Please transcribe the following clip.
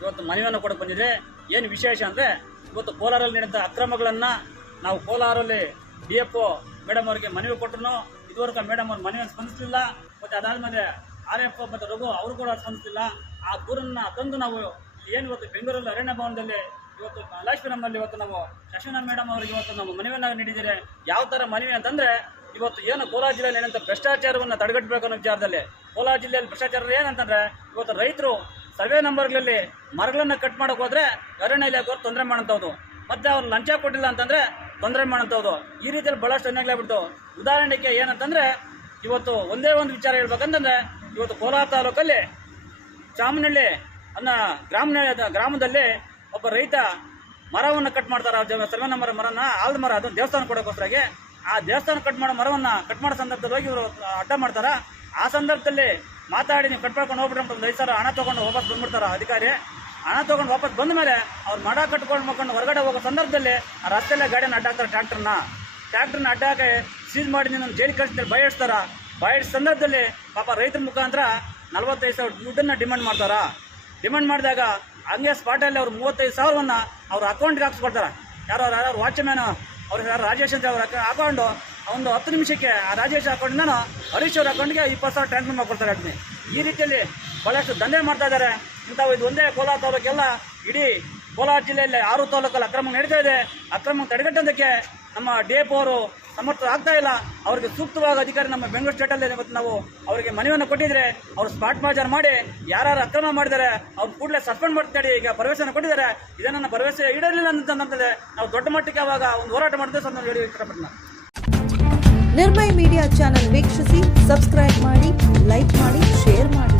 ಇವತ್ತು ಮನವಿಯನ್ನು ಕೊಡಕ್ಕೆ ಬಂದಿದೆ. ಏನು ವಿಶೇಷ ಅಂದರೆ ಇವತ್ತು ಕೋಲಾರಲ್ಲಿ ನಡೆದ ಅಕ್ರಮಗಳನ್ನು ನಾವು ಕೋಲಾರಲ್ಲಿ ಡಿ ಎಫ್ ಒ ಮೇಡಮ್ ಅವರಿಗೆ ಮನವಿ ಕೊಟ್ಟರು ಇದುವರೆಗೂ ಮೇಡಮ್ ಅವ್ರ ಮನವಿಯನ್ನು ಸ್ಪಂದಿಸಲಿಲ್ಲ. ಮತ್ತು ಅದಾದಮೇಲೆ ಆರ್ ಎಫ್ ಮತ್ತು ರಘು ಅವರು ಕೂಡ ಸ್ಪಂದಿಸಲಿಲ್ಲ. ಆ ದೂರನ್ನು ತಂದು ನಾವು ಏನು ಇವತ್ತು ಬೆಂಗಳೂರಲ್ಲಿ ಅರಣ್ಯ ಭವನದಲ್ಲಿ ಇವತ್ತು ಕಲಾಶ್ವರಮಲ್ಲಿ ಇವತ್ತು ನಾವು ಶಶಿನಾಥ್ ಮೇಡಮ್ ಅವರಿಗೆ ಇವತ್ತು ನಾವು ಮನವಿಯನ್ನು ನೀಡಿದ್ದೀರಿ. ಯಾವ ಥರ ಮನವಿ ಅಂತಂದರೆ ಇವತ್ತು ಏನು ಕೋಲಾರ ಜಿಲ್ಲೆಯಲ್ಲಿ ಏನಂತ ಭ್ರಷ್ಟಾಚಾರವನ್ನು ತಡೆಗಟ್ಟಬೇಕು ಅನ್ನೋ ವಿಚಾರದಲ್ಲಿ ಕೋಲಾರ ಜಿಲ್ಲೆಯಲ್ಲಿ ಭ್ರಷ್ಟಾಚಾರ ಏನಂತಂದ್ರೆ ಇವತ್ತು ರೈತರು ಸರ್ವೆ ನಂಬರ್ಗಳಲ್ಲಿ ಮರಗಳನ್ನು ಕಟ್ ಮಾಡೋಕೆ ಹೋದ್ರೆ ಅರಣ್ಯ ಇಲಾಖೆಯವ್ರು ತೊಂದರೆ ಮಾಡೋಂಥದ್ದು ಮತ್ತೆ ಅವ್ರು ಲಂಚ ಕೊಟ್ಟಿಲ್ಲ ಅಂತಂದ್ರೆ ತೊಂದರೆ ಮಾಡೋಂಥದ್ದು ಈ ರೀತಿಯಲ್ಲಿ ಭಾಳಷ್ಟು ಅನ್ಯಾಯಗಳಾಗ್ಬಿಟ್ಟು ಉದಾಹರಣೆಗೆ ಏನಂತಂದ್ರೆ ಇವತ್ತು ಒಂದೇ ಒಂದು ವಿಚಾರ ಹೇಳ್ಬೇಕಂತಂದ್ರೆ ಇವತ್ತು ಕೋಲಾರ ತಾಲೂಕಲ್ಲಿ ಚಾಮನಹಳ್ಳಿ ಅನ್ನೋ ಗ್ರಾಮ ಗ್ರಾಮದಲ್ಲಿ ಒಬ್ಬ ರೈತ ಮರವನ್ನು ಕಟ್ ಮಾಡ್ತಾರೆ. ಸರ್ವೆ ನಂಬರ್ ಮರ ಮರನ ಆಲ್ದ ಮರ ಅದು ದೇವಸ್ಥಾನ ಕೊಡೋಕ್ಕೋಸ್ಕರಾಗಿ ಆ ದೇವಸ್ಥಾನ ಕಟ್ ಮಾಡೋ ಮರವನ್ನು ಕಟ್ ಮಾಡೋ ಸಂದರ್ಭದಲ್ಲಿ ಹೋಗಿ ಇವರು ಅಡ್ಡ ಮಾಡ್ತಾರೆ. ಆ ಸಂದರ್ಭದಲ್ಲಿ ಮಾತಾಡಿ ನೀವು ಕಟ್ ಮಾಡ್ಕೊಂಡು ಹೋಗ್ಬಿಟ್ರೆ ಅಂತ ಒಂದು ಐದು ಸಾವಿರ ಹಣ ತೊಗೊಂಡು ವಾಪಸ್ ಬಂದ್ಬಿಡ್ತಾರೆ ಅಧಿಕಾರಿ. ಹಣ ತೊಗೊಂಡು ವಾಪಸ್ ಬಂದ ಮೇಲೆ ಅವ್ರು ಮಡ ಕಟ್ಕೊಂಡು ಮಾಡ್ಕೊಂಡು ಹೊರಗಡೆ ಹೋಗೋ ಸಂದರ್ಭದಲ್ಲಿ ಆ ರಸ್ತೆಯಲ್ಲೇ ಗಾಡಿನ ಅಡ್ಡ ಹಾಕ್ತಾರೆ ಟ್ರ್ಯಾಕ್ಟರ್ನ. ಟ್ರ್ಯಾಕ್ಟರ್ನ ಅಡ್ಡ ಹಾಕಿ ಸೀಸ್ ಮಾಡಿ ನಿನ್ನ ಜೈಲಿಗೆ ಕಳಿಸ್ತಾರೆ ಬಯಸ್ತಾರೆ ಬಯಸ್ ಸಂದರ್ಭದಲ್ಲಿ ಪಾಪ ರೈತರ ಮುಖಾಂತರ ನಲ್ವತ್ತೈದು ಸಾವಿರ ದುಡ್ಡನ್ನು ಡಿಮಾಂಡ್ ಮಾಡ್ತಾರೆ. ಡಿಮಾಂಡ್ ಮಾಡಿದಾಗ ಹಂಗೆ ಸ್ಪಾಟಲ್ಲಿ ಅವ್ರು ಮೂವತ್ತೈದು ಸಾವಿರವನ್ನ ಅವ್ರ ಅಕೌಂಟ್ಗೆ ಹಾಕ್ಸ್ಕೊಡ್ತಾರೆ. ಯಾರೋ, ಯಾರು ವಾಚ್ಮ್ಯಾನ್ ಅವ್ರು ರಾಜೇಶ್ ಅಂತ ಅವ್ರ ಹಾಕೊಂಡು ಒಂದು ಹತ್ತು ನಿಮಿಷಕ್ಕೆ ಆ ರಾಜೇಶ್ ಅಕೌಂಟಿಂದ ಹರೀಶ್ ಅವ್ರ ಅಕೌಂಟ್ಗೆ ಇಪ್ಪತ್ತು ಸಾವಿರ ಟ್ರಾನ್ಸ್ಫರ್ ಮಾಡ್ಕೊಡ್ತಾರೆ ಅದನ್ನೇ ಈ ರೀತಿಯಲ್ಲಿ ಭಾಳಷ್ಟು ದಂಧೆ ಮಾಡ್ತಾ ಇದ್ದಾರೆ. ಇಂಥವು ಇದು ಒಂದೇ ಕೋಲಾರ ತಾಲೂಕೆಲ್ಲ, ಇಡೀ ಕೋಲಾರ ಜಿಲ್ಲೆಯಲ್ಲಿ ಆರು ತಾಲೂಕಲ್ಲಿ ಅಕ್ರಮ ನಡೀತಾ ಇದೆ. ಅಕ್ರಮ ತಡೆಗಟ್ಟೋದಕ್ಕೆ ನಮ್ಮ ಡಿ ಎಫ್ ಅವರು ಸಮರ್ಥರಾಗ್ತಾ ಇಲ್ಲ. ಅವರಿಗೆ ಸೂಕ್ತವಾದ ಅಧಿಕಾರಿ ನಮ್ಮ ಬೆಂಗಳೂರು ಸ್ಟೇಟಲ್ಲಿ ಇವತ್ತು ನಾವು ಅವರಿಗೆ ಮನವಿಯನ್ನು ಕೊಟ್ಟಿದ್ರೆ ಅವರು ಸ್ಪಾಟ್ ಮಾರ್ಜರ್ ಮಾಡಿ ಯಾರು ಅಕ್ರಮ ಮಾಡಿದ್ದಾರೆ, ಅವ್ರು ಕೂಡಲೇ ಸಸ್ಪೆಂಡ್ ಮಾಡ್ತಾರೆ ಈಗ ಭರವಸೆಯನ್ನು ಕೊಟ್ಟಿದ್ದಾರೆ. ಇದನ್ನು ನನ್ನ ಭರವಸೆ ಈಡೇರಲಿಲ್ಲ ಅಂತಂದ್ರೆ ನಾವು ದೊಡ್ಡ ಮಟ್ಟಕ್ಕೆ ಅವಾಗ ಒಂದು ಹೋರಾಟ ಮಾಡಿದ್ರೆ ಅಂತ ಹೇಳಿ ಇಷ್ಟಪಡ್ತೀನಿ. ನಿರ್ಮಯ ಮೀಡಿಯಾ ಚಾನೆಲ್ ವೀಕ್ಷಿಸಿ ಸಬ್ಸ್ಕ್ರೈಬ್ ಮಾಡಿ ಲೈಕ್ ಮಾಡಿ ಶೇರ್ ಮಾಡಿ.